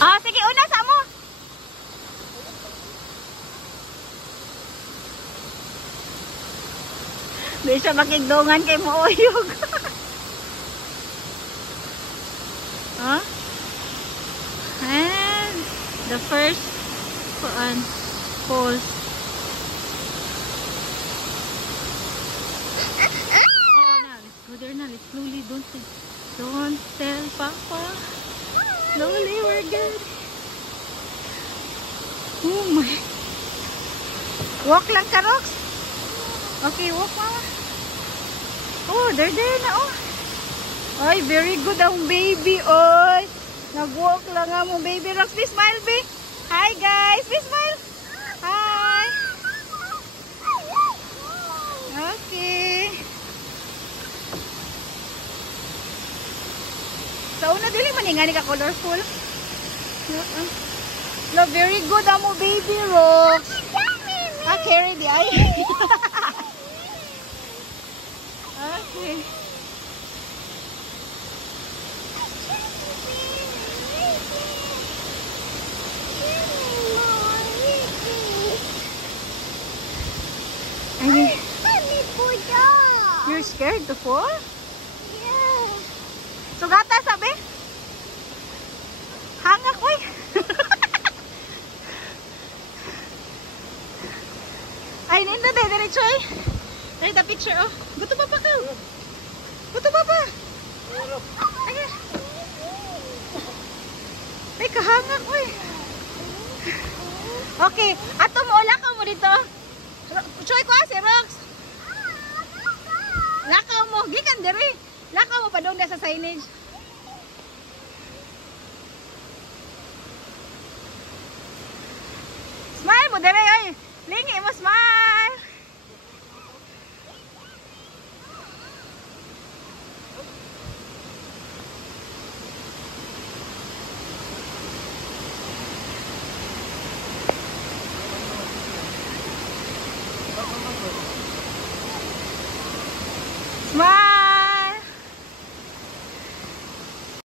Ah, sige, una sa mo. Di siya makigdungan kay Mouyog. Huh? And the first pole. Oh, now let's go there now. Let's slowly. Don't tell Papa. Slowly, we're good. Oh my. Walk lang ka, Rox. Okay, walk, Mama. Oh, there na, oh. Ay, very good ang baby, oy. Nag-walk lang nga mo, baby. Rox, please smile, babe. Hi, guys. Please smile. Hi. Okay. Sa una, dili man nga ni ka colorful. Love, very good ang mo, baby, Rox. Ah, carry the eye. Okay. You're scared to fall? Yeah. Sugata, sabi? Hangak, uy. Ay, nindot eh, diretso eh. Dali the picture, oh. Gusto pa ka? Gusto pa? Ayan. Ay, kahangak, uy. Okay, ato mo, lakaw mo dito. Choy ko si Rox. Lakaw mo, gikan diri. Lakaw mo pa doon sa signage. Smile mo diri, oy. Lingi mo, smile.